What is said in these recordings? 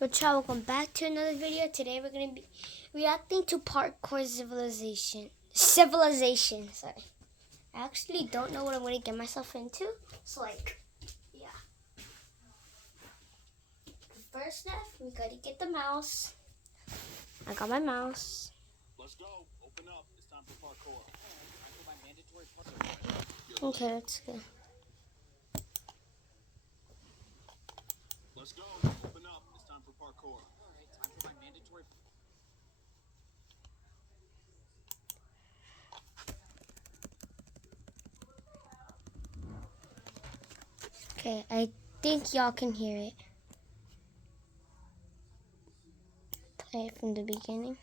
What's up? Welcome back to another video. Today we're gonna be reacting to Parkour Civilization. Sorry, I actually don't know what I'm gonna get myself into. So yeah. First step, we gotta get the mouse. I got my mouse. Let's go. Open up. It's time for parkour. Time for my mandatory parkour. Okay, let's go. Let's go. Open up. It's time for parkour. All right. Time for my mandatory. Okay, I think y'all can hear it. Play it from the beginning.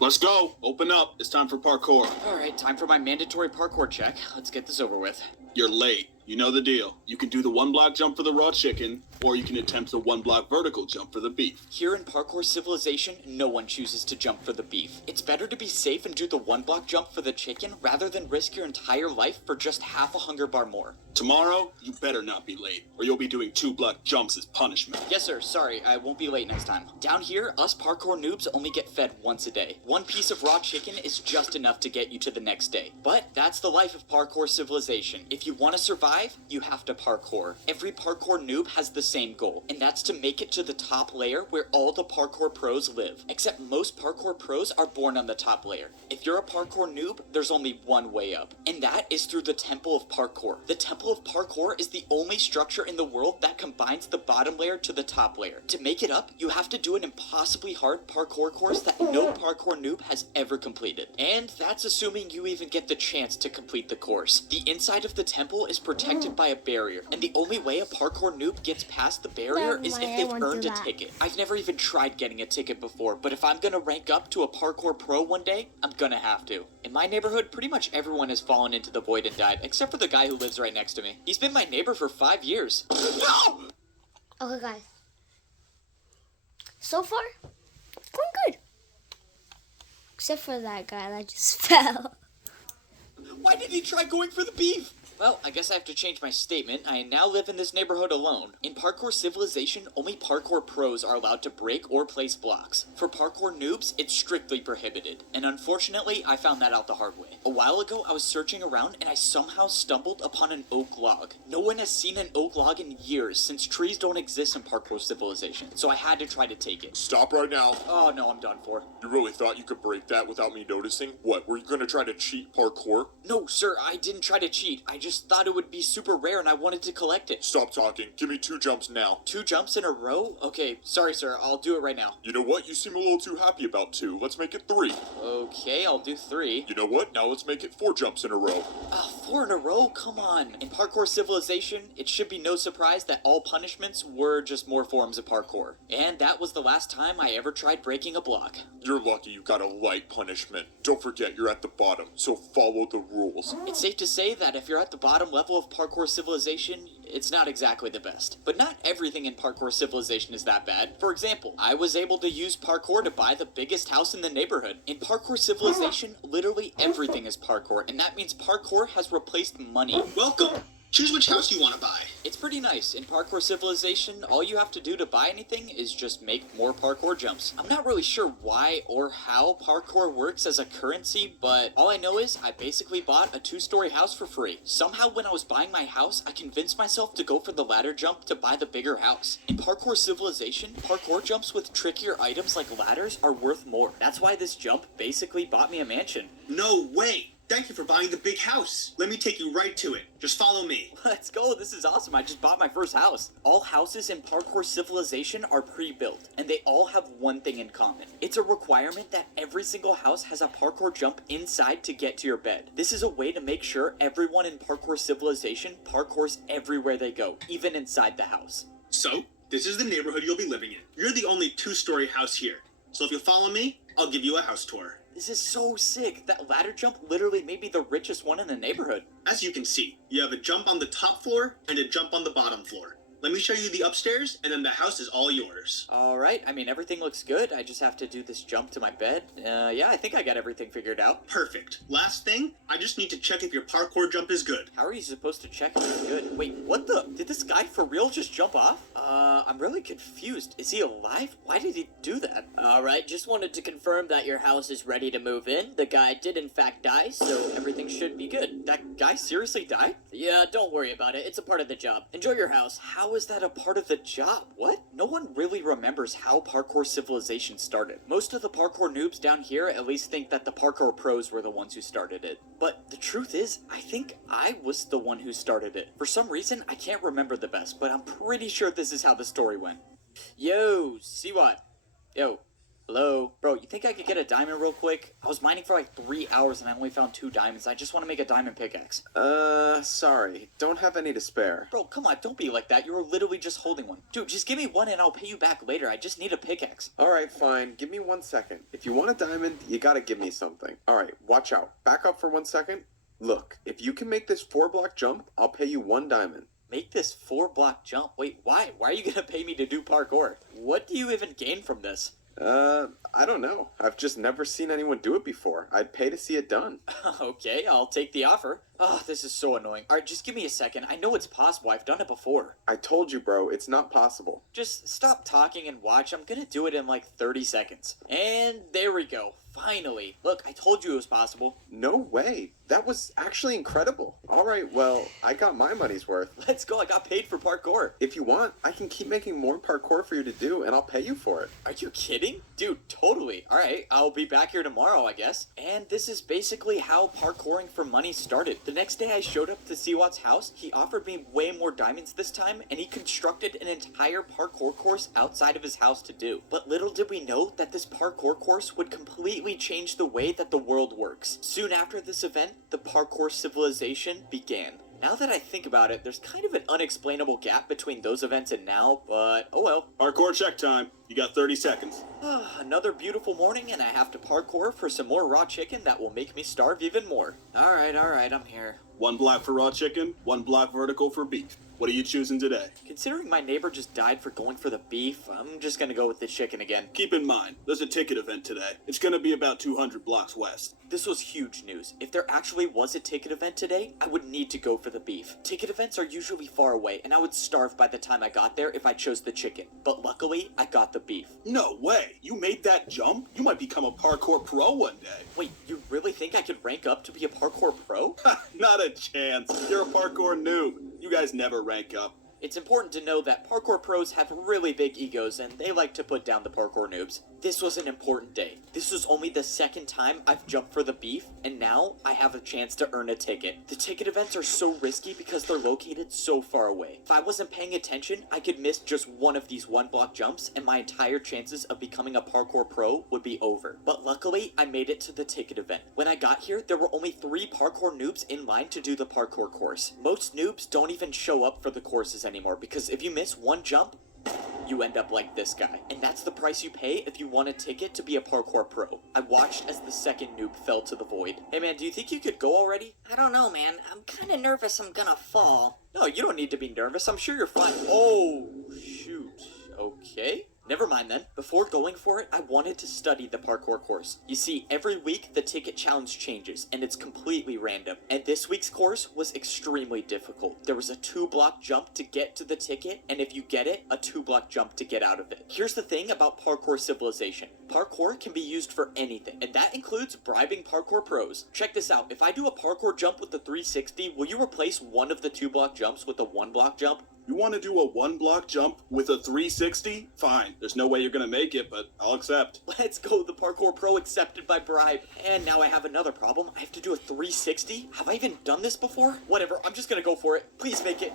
Let's go. Open up. It's time for parkour. All right, time for my mandatory parkour check. Let's get this over with. You're late. You know the deal. You can do the 1-block jump for the raw chicken, or you can attempt the 1-block vertical jump for the beef. Here in Parkour Civilization, no one chooses to jump for the beef. It's better to be safe and do the 1-block jump for the chicken rather than risk your entire life for just half a hunger bar more. Tomorrow, you better not be late, or you'll be doing 2-block jumps as punishment. Yes, sir. Sorry, I won't be late next time. Down here, us parkour noobs only get fed once a day. One piece of raw chicken is just enough to get you to the next day. But that's the life of Parkour Civilization. If you want to survive, you have to parkour. Every parkour noob has the same goal, and that's to make it to the top layer where all the parkour pros live. Except most parkour pros are born on the top layer. If you're a parkour noob, there's only one way up, and that is through the Temple of Parkour. The Temple of Parkour is the only structure in the world that combines the bottom layer to the top layer. To make it up, you have to do an impossibly hard parkour course that no parkour noob has ever completed. And that's assuming you even get the chance to complete the course. The inside of the temple is protected by a barrier, and the only way a parkour noob gets past the barrier is if they've earned a ticket. I've never even tried getting a ticket before, but if I'm gonna rank up to a parkour pro one day, I'm gonna have to. In my neighborhood, pretty much everyone has fallen into the void and died, except for the guy who lives right next to me. He's been my neighbor for 5 years. No! Okay, guys. So far, it's going good. Except for that guy that just fell. Why did he try going for the beef? Well, I guess I have to change my statement. I now live in this neighborhood alone. In Parkour Civilization, only parkour pros are allowed to break or place blocks. For parkour noobs, it's strictly prohibited. And unfortunately, I found that out the hard way. A while ago, I was searching around and I somehow stumbled upon an oak log. No one has seen an oak log in years since trees don't exist in Parkour Civilization. So I had to try to take it. Stop right now. Oh no, I'm done for. You really thought you could break that without me noticing? What, were you gonna try to cheat parkour? No, sir, I didn't try to cheat. I just thought it would be super rare and I wanted to collect it. Stop talking. Give me 2 jumps now. 2 jumps in a row? Okay, sorry, sir. I'll do it right now. You know what? You seem a little too happy about 2. Let's make it 3. Okay, I'll do 3. You know what? Now let's make it 4 jumps in a row. 4 in a row? Come on. In Parkour Civilization, it should be no surprise that all punishments were just more forms of parkour. And that was the last time I ever tried breaking a block. You're lucky you got a light punishment. Don't forget, you're at the bottom, so follow the rules. It's safe to say that if you're at the bottom level of Parkour Civilization, it's not exactly the best. But not everything in Parkour Civilization is that bad. For example, I was able to use parkour to buy the biggest house in the neighborhood. In Parkour Civilization, literally everything is parkour, and that means parkour has replaced money. Welcome! Choose which house you want to buy. It's pretty nice. In Parkour Civilization, all you have to do to buy anything is just make more parkour jumps. I'm not really sure why or how parkour works as a currency, but all I know is I basically bought a 2-story house for free. Somehow when I was buying my house, I convinced myself to go for the ladder jump to buy the bigger house. In Parkour Civilization, parkour jumps with trickier items like ladders are worth more. That's why this jump basically bought me a mansion. No way! Thank you for buying the big house. Let me take you right to it. Just follow me. Let's go. This is awesome. I just bought my first house. All houses in Parkour Civilization are pre-built, and they all have one thing in common. It's a requirement that every single house has a parkour jump inside to get to your bed. This is a way to make sure everyone in Parkour Civilization parkours everywhere they go, even inside the house. So, this is the neighborhood you'll be living in. You're the only 2-story house here. So if you'll follow me, I'll give you a house tour. This is so sick. That ladder jump literally made me the richest one in the neighborhood. As you can see, you have a jump on the top floor and a jump on the bottom floor. Let me show you the upstairs, and then the house is all yours. Alright, I mean, everything looks good. I just have to do this jump to my bed. Yeah, I think I got everything figured out. Perfect. Last thing, I just need to check if your parkour jump is good. How are you supposed to check if it's good? Wait, what the? Did this guy for real just jump off? I'm really confused. Is he alive? Why did he do that? Alright, just wanted to confirm that your house is ready to move in. The guy did in fact die, so everything should be good. That guy seriously died? Yeah, don't worry about it. It's a part of the job. Enjoy your house. How is that a part of the job? What? No one really remembers how Parkour Civilization started. Most of the parkour noobs down here at least think that the parkour pros were the ones who started it. But the truth is, I think I was the one who started it. For some reason, I can't remember the best, but I'm pretty sure this is how the story went. Yo, see what? Yo. Hello? Bro, you think I could get a diamond real quick? I was mining for like 3 hours and I only found 2 diamonds. I just want to make a diamond pickaxe. Sorry. Don't have any to spare. Bro, come on, don't be like that. You were literally just holding one. Dude, just give me one and I'll pay you back later. I just need a pickaxe. Alright, fine. Give me 1 second. If you want a diamond, you gotta give me something. Alright, watch out. Back up for 1 second. Look, if you can make this 4-block jump, I'll pay you 1 diamond. Make this 4-block jump? Wait, why? Why are you gonna pay me to do parkour? What do you even gain from this? I don't know. I've just never seen anyone do it before. I'd pay to see it done. Okay, I'll take the offer. Oh, this is so annoying. Alright, just give me a second. I know it's possible. I've done it before. I told you, bro, it's not possible. Just stop talking and watch. I'm gonna do it in like 30 seconds. And there we go. Finally. Look, I told you it was possible. No way. That was actually incredible. Alright, well, I got my money's worth. Let's go. I got paid for parkour. If you want, I can keep making more parkour for you to do, and I'll pay you for it. Are you kidding? Dude, totally. Alright, I'll be back here tomorrow, I guess. And this is basically how parkouring for money started. The next day I showed up to Siwat's house, he offered me way more diamonds this time, and he constructed an entire parkour course outside of his house to do. But little did we know that this parkour course would completely change the way that the world works. Soon after this event, the parkour civilization began. Now that I think about it, there's kind of an unexplainable gap between those events and now, but oh well. Parkour check time. You got 30 seconds. Another beautiful morning and I have to parkour for some more raw chicken that will make me starve even more. Alright, I'm here. 1 block for raw chicken, 1 block vertical for beef. What are you choosing today? Considering my neighbor just died for going for the beef, I'm just gonna go with the chicken again. Keep in mind, there's a ticket event today. It's gonna be about 200 blocks west. This was huge news. If there actually was a ticket event today, I would need to go for the beef. Ticket events are usually far away, and I would starve by the time I got there if I chose the chicken. But luckily, I got the beef. No way! You made that jump? You might become a parkour pro one day. Wait, you really think I could rank up to be a parkour pro? Not a chance. You're a parkour noob. You guys never rank up. It's important to know that parkour pros have really big egos and they like to put down the parkour noobs. This was an important day. This was only the second time I've jumped for the beef, and now I have a chance to earn a ticket. The ticket events are so risky because they're located so far away. If I wasn't paying attention, I could miss just one of these 1-block jumps and my entire chances of becoming a parkour pro would be over. But luckily, I made it to the ticket event. When I got here, there were only 3 parkour noobs in line to do the parkour course. Most noobs don't even show up for the courses anymore because if you miss 1 jump, you end up like this guy. And that's the price you pay if you want a ticket to be a parkour pro. I watched as the second noob fell to the void. Hey man, do you think you could go already? I don't know, man. I'm kind of nervous I'm gonna fall. No, you don't need to be nervous. I'm sure you're fine. Oh, shoot. Okay. Never mind then. Before going for it, I wanted to study the parkour course. You see, every week the ticket challenge changes, and it's completely random. And this week's course was extremely difficult. There was a 2-block jump to get to the ticket, and if you get it, a 2-block jump to get out of it. Here's the thing about parkour civilization. Parkour can be used for anything, and that includes bribing parkour pros. Check this out. If I do a parkour jump with the 360, will you replace one of the 2-block jumps with a 1-block jump? You want to do a 1-block jump with a 360? Fine. There's no way you're gonna make it, but I'll accept. Let's go, the parkour pro accepted by bribe. And now I have another problem. I have to do a 360? Have I even done this before? Whatever, I'm just gonna go for it. Please make it.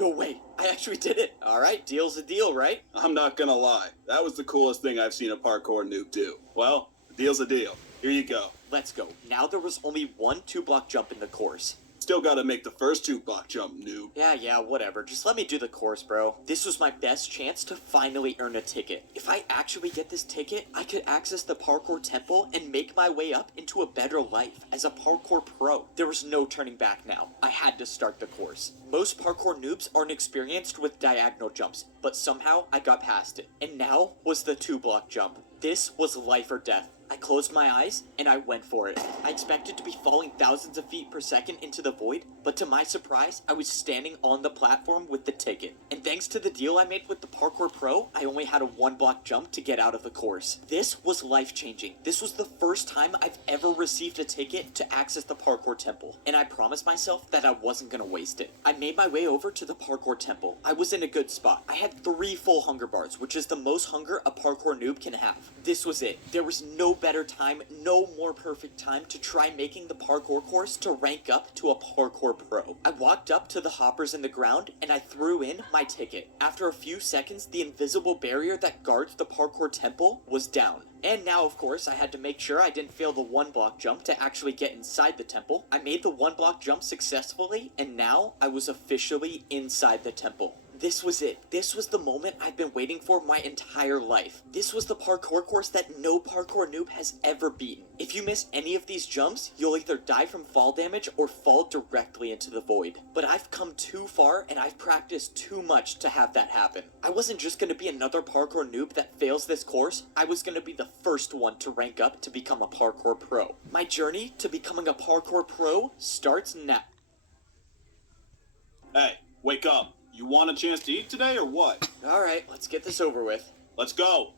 No way, I actually did it. Alright, deal's a deal, right? I'm not gonna lie. That was the coolest thing I've seen a parkour noob do. Well, a deal's a deal. Here you go. Let's go. Now there was only one 2-block jump in the course. Still gotta make the first 2-block jump, noob. Yeah, whatever. Just let me do the course, bro. This was my best chance to finally earn a ticket. If I actually get this ticket, I could access the parkour temple and make my way up into a better life as a parkour pro. There was no turning back now. I had to start the course. Most parkour noobs aren't experienced with diagonal jumps, but somehow I got past it. And now was the 2-block jump. This was life or death. I closed my eyes and I went for it. I expected to be falling thousands of feet per second into the void, but to my surprise, I was standing on the platform with the ticket. And thanks to the deal I made with the Parkour Pro, I only had a 1-block jump to get out of the course. This was life-changing. This was the first time I've ever received a ticket to access the Parkour Temple, and I promised myself that I wasn't gonna waste it. I made my way over to the Parkour Temple. I was in a good spot. I had 3 full hunger bars, which is the most hunger a parkour noob can have. This was it. There was no better time, no more perfect time to try making the parkour course to rank up to a parkour pro. I walked up to the hoppers in the ground and I threw in my ticket. After a few seconds, the invisible barrier that guards the parkour temple was down. And now, of course, I had to make sure I didn't fail the 1-block jump to actually get inside the temple. I made the 1-block jump successfully, and now I was officially inside the temple. This was it. This was the moment I've been waiting for my entire life. This was the parkour course that no parkour noob has ever beaten. If you miss any of these jumps, you'll either die from fall damage or fall directly into the void. But I've come too far and I've practiced too much to have that happen. I wasn't just going to be another parkour noob that fails this course. I was going to be the first one to rank up to become a parkour pro. My journey to becoming a parkour pro starts now. Hey, wake up. You want a chance to eat today or what? Alright, let's get this over with. Let's go.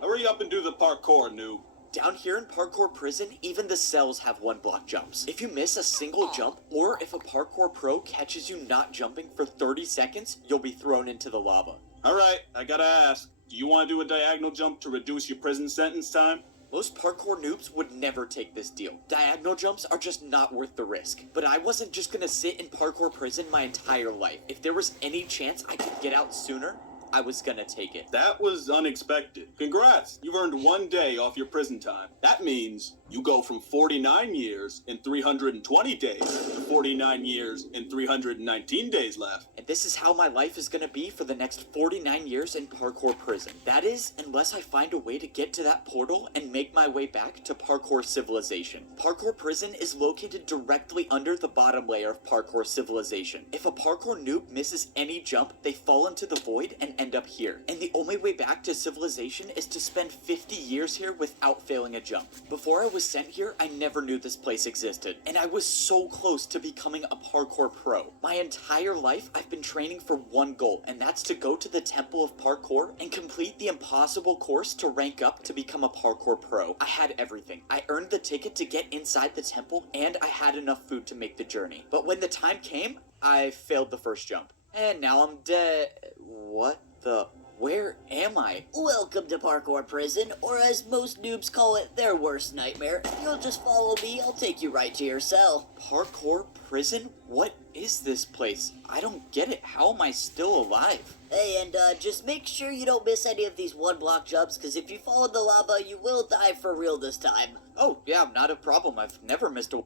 Hurry up and do the parkour, noob. Down here in Parkour Prison, even the cells have 1-block jumps. If you miss a single jump, or if a parkour pro catches you not jumping for 30 seconds, you'll be thrown into the lava. Alright, I gotta ask. Do you want to do a diagonal jump to reduce your prison sentence time? Most parkour noobs would never take this deal. Diagonal jumps are just not worth the risk. But I wasn't just gonna sit in parkour prison my entire life. If there was any chance I could get out sooner, I was gonna take it. That was unexpected. Congrats, you've earned 1 day off your prison time. That means you go from 49 years and 320 days to 49 years and 319 days left. And this is how my life is gonna be for the next 49 years in parkour prison. That is, unless I find a way to get to that portal and make my way back to parkour civilization. Parkour prison is located directly under the bottom layer of parkour civilization. If a parkour noob misses any jump, they fall into the void and end up here. And the only way back to civilization is to spend 50 years here without failing a jump. Before I was sent here, I never knew this place existed. And I was so close to becoming a parkour pro. My entire life, I've been training for one goal, and that's to go to the Temple of Parkour and complete the impossible course to rank up to become a parkour pro. I had everything. I earned the ticket to get inside the temple, and I had enough food to make the journey. But when the time came, I failed the first jump. And now I'm dead. What the? Where am I? Welcome to Parkour Prison, or as most noobs call it, their worst nightmare. If you'll just follow me, I'll take you right to your cell. Parkour prison? What is this place? I don't get it. How am I still alive? Hey, and just make sure you don't miss any of these 1-block jumps, because if you fall in the lava, you will die for real this time. Oh, yeah, not a problem. I've never missed a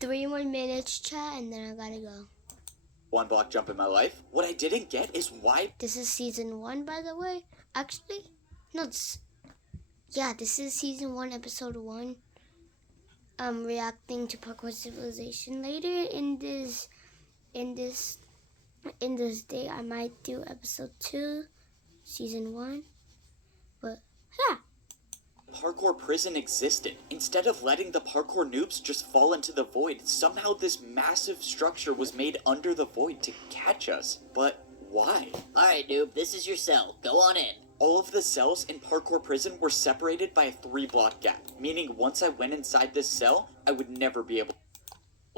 3 more minutes, chat, and then I gotta go. 1-block jump in my life. What I didn't get is why... This is season 1, by the way. Actually, no, yeah, this is season 1, episode 1. Reacting to Parkour Civilization. Later in this day, I might do episode 2, season 1. But yeah. Parkour prison existed. Instead of letting the parkour noobs just fall into the void, somehow this massive structure was made under the void to catch us. But why? Alright, noob, this is your cell. Go on in. All of the cells in parkour prison were separated by a 3-block gap, meaning once I went inside this cell, I would never be able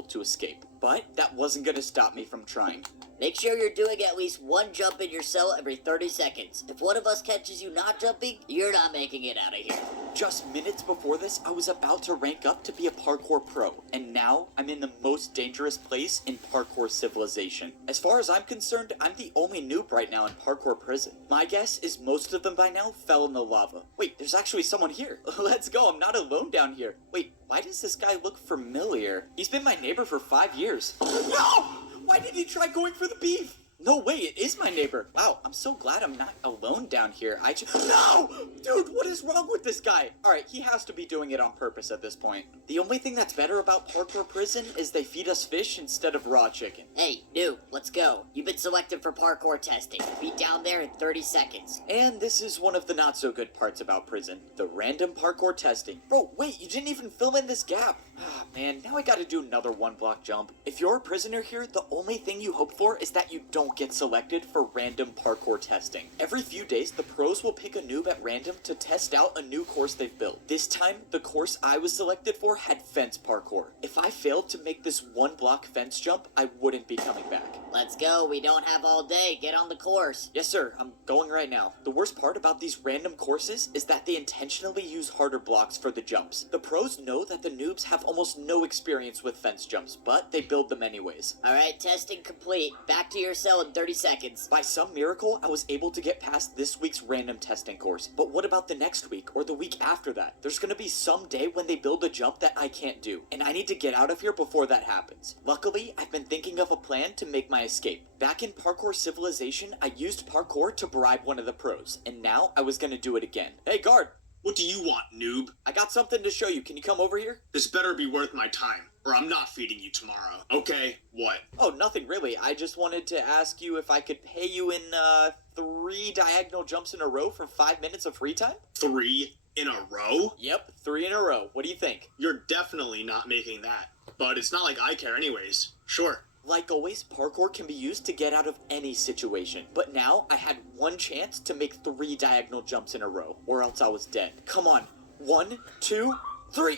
to escape. But that wasn't gonna stop me from trying. Make sure you're doing at least 1 jump in your cell every 30 seconds. If one of us catches you not jumping, you're not making it out of here. Just minutes before this, I was about to rank up to be a parkour pro, and now I'm in the most dangerous place in parkour civilization. As far as I'm concerned, I'm the only noob right now in parkour prison. My guess is most of them by now fell in the lava. Wait, there's actually someone here. Let's go, I'm not alone down here. Wait, why does this guy look familiar? He's been my neighbor for 5 years. years. No! Why did he try going for the beef? No way, it is my neighbor. Wow, I'm so glad I'm not alone down here. No! Dude, what is wrong with this guy? Alright, he has to be doing it on purpose at this point. The only thing that's better about Parkour Prison is they feed us fish instead of raw chicken. Hey, Noob, let's go. You've been selected for parkour testing. Be down there in 30 seconds. And this is one of the not so good parts about prison. The random parkour testing. Bro, wait, you didn't even fill in this gap. Ah, man, now I gotta do another 1-block jump. If you're a prisoner here, the only thing you hope for is that you don't get selected for random parkour testing. Every few days, the pros will pick a noob at random to test out a new course they've built. This time, the course I was selected for had fence parkour. If I failed to make this 1-block fence jump, I wouldn't be coming back. Let's go. We don't have all day. Get on the course. Yes, sir. I'm going right now. The worst part about these random courses is that they intentionally use harder blocks for the jumps. The pros know that the noobs have almost no experience with fence jumps, but they build them anyways. All right, testing complete. Back to your cell in 30 seconds. By some miracle, I was able to get past this week's random testing course. But what about the next week or the week after that? There's gonna be some day when they build a jump that I can't do, and I need to get out of here before that happens. Luckily, I've been thinking of a plan to make my escape. Back in Parkour Civilization, I used parkour to bribe one of the pros, and now I was gonna do it again. Hey, guard! What do you want, noob? I got something to show you. Can you come over here? This better be worth my time, or I'm not feeding you tomorrow. Okay, what? Oh, nothing really. I just wanted to ask you if I could pay you in, 3 diagonal jumps in a row for 5 minutes of free time? 3 in a row? Yep, 3 in a row. What do you think? You're definitely not making that. But it's not like I care anyways. Sure. Like always, parkour can be used to get out of any situation. But now, I had one chance to make 3 diagonal jumps in a row, or else I was dead. Come on. 1, 2, 3!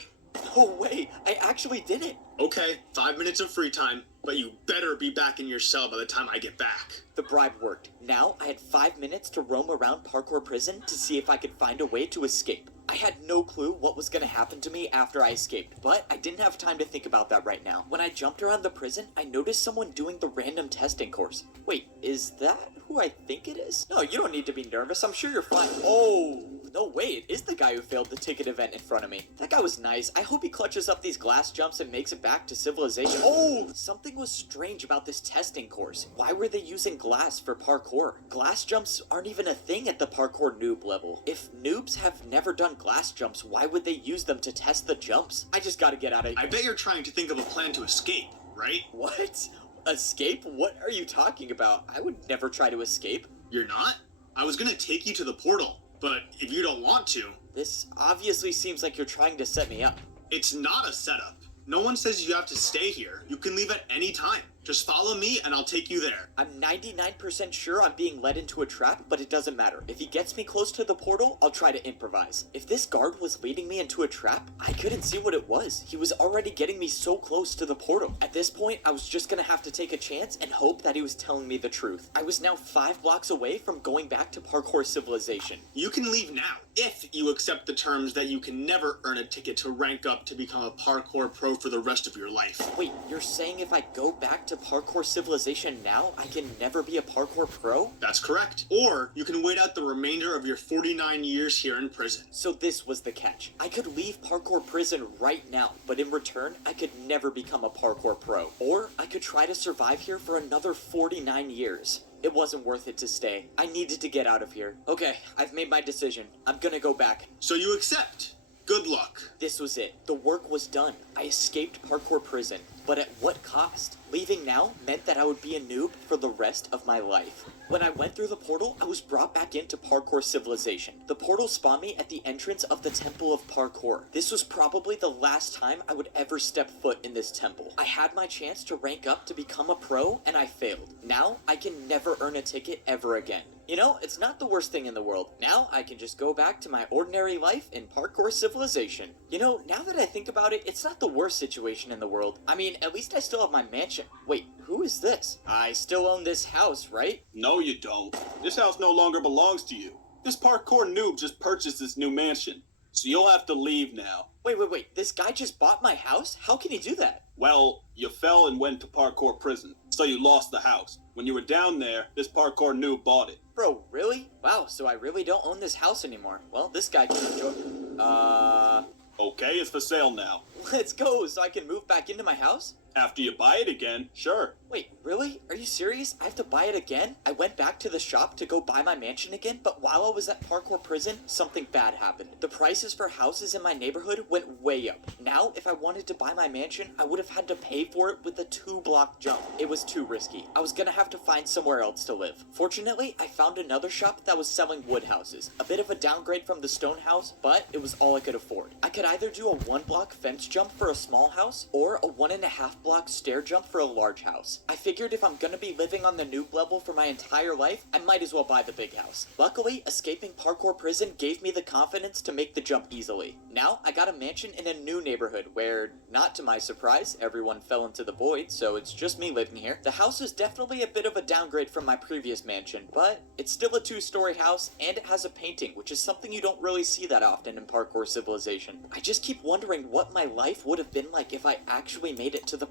No way! I actually did it! Okay, 5 minutes of free time, but you better be back in your cell by the time I get back. The bribe worked. Now, I had 5 minutes to roam around Parkour Prison to see if I could find a way to escape. I had no clue what was gonna happen to me after I escaped, but I didn't have time to think about that right now. When I jumped around the prison, I noticed someone doing the random testing course. Wait, is that who I think it is? No, you don't need to be nervous. I'm sure you're fine. Oh, no way. It is the guy who failed the ticket event in front of me. That guy was nice. I hope he clutches up these glass jumps and makes it back to civilization. Oh, something was strange about this testing course. Why were they using glass for parkour? Glass jumps aren't even a thing at the parkour noob level. If noobs have never done glass jumps, why would they use them to test the jumps? I just gotta get out of here. I bet you're trying to think of a plan to escape, right? What? Escape? What are you talking about? I would never try to escape. You're not? I was gonna take you to the portal, but if you don't want to, This obviously seems like you're trying to set me up. it's not a setup. No one says you have to stay here. You can leave at any time. Just follow me and I'll take you there. I'm 99% sure I'm being led into a trap, but it doesn't matter. If he gets me close to the portal, I'll try to improvise. If this guard was leading me into a trap, I couldn't see what it was. He was already getting me so close to the portal. At this point, I was just gonna have to take a chance and hope that he was telling me the truth. I was now 5 blocks away from going back to Parkour Civilization. You can leave now, if you accept the terms that you can never earn a ticket to rank up to become a parkour pro for the rest of your life. Wait, you're saying if I go back to Parkour Civilization now, I can never be a parkour pro? That's correct. Or you can wait out the remainder of your 49 years here in prison. So this was the catch. I could leave Parkour Prison right now, but in return, I could never become a parkour pro. Or I could try to survive here for another 49 years. It wasn't worth it to stay. I needed to get out of here. Okay, I've made my decision. I'm gonna go back. So you accept. Good luck. This was it. The work was done. I escaped Parkour Prison. But at what cost? Leaving now meant that I would be a noob for the rest of my life. When I went through the portal, I was brought back into Parkour Civilization. The portal spawned me at the entrance of the Temple of Parkour. This was probably the last time I would ever step foot in this temple. I had my chance to rank up to become a pro, and I failed. Now, I can never earn a ticket ever again. You know, it's not the worst thing in the world. Now, I can just go back to my ordinary life in Parkour Civilization. You know, now that I think about it, it's not the worst situation in the world. I mean, at least I still have my mansion. Wait, who is this? I still own this house, right? No, you don't. This house no longer belongs to you. This parkour noob just purchased this new mansion, so you'll have to leave now. Wait. This guy just bought my house? How can he do that? Well, you fell and went to parkour prison, so you lost the house. When you were down there, this parkour noob bought it. Bro, really? Wow, so I really don't own this house anymore. Well, this guy can enjoy... Okay, it's for sale now. Let's go, so I can move back into my house? After you buy it again, sure. Wait, really? Are you serious? I have to buy it again? I went back to the shop to go buy my mansion again, but while I was at Parkour Prison, something bad happened. The prices for houses in my neighborhood went way up. Now, if I wanted to buy my mansion, I would have had to pay for it with a 2-block jump. It was too risky. I was gonna have to find somewhere else to live. Fortunately, I found another shop that was selling wood houses. A bit of a downgrade from the stone house, but it was all I could afford. I could either do a 1-block fence jump for a small house, or a 1.5-block stair jump for a large house. I figured if I'm gonna be living on the noob level for my entire life, I might as well buy the big house. Luckily, escaping Parkour Prison gave me the confidence to make the jump easily. Now, I got a mansion in a new neighborhood where, not to my surprise, everyone fell into the void, so it's just me living here. The house is definitely a bit of a downgrade from my previous mansion, but it's still a 2-story house, and it has a painting, which is something you don't really see that often in Parkour Civilization. I just keep wondering what my life would have been like if I actually made it to the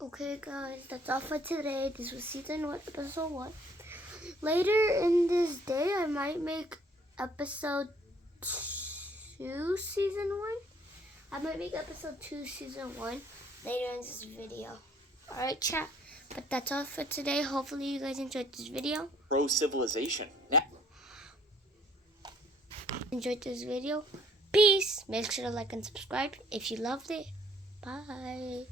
Okay, guys, that's all for today. This was season 1, episode 1. Later in this day, I might make episode 2, season 1. I might make episode 2, season 1 later in this video. Alright, chat. But that's all for today. Hopefully, you guys enjoyed this video. Pro Civilization. Now, Enjoyed this video. Peace. Make sure to like and subscribe if you loved it. Bye.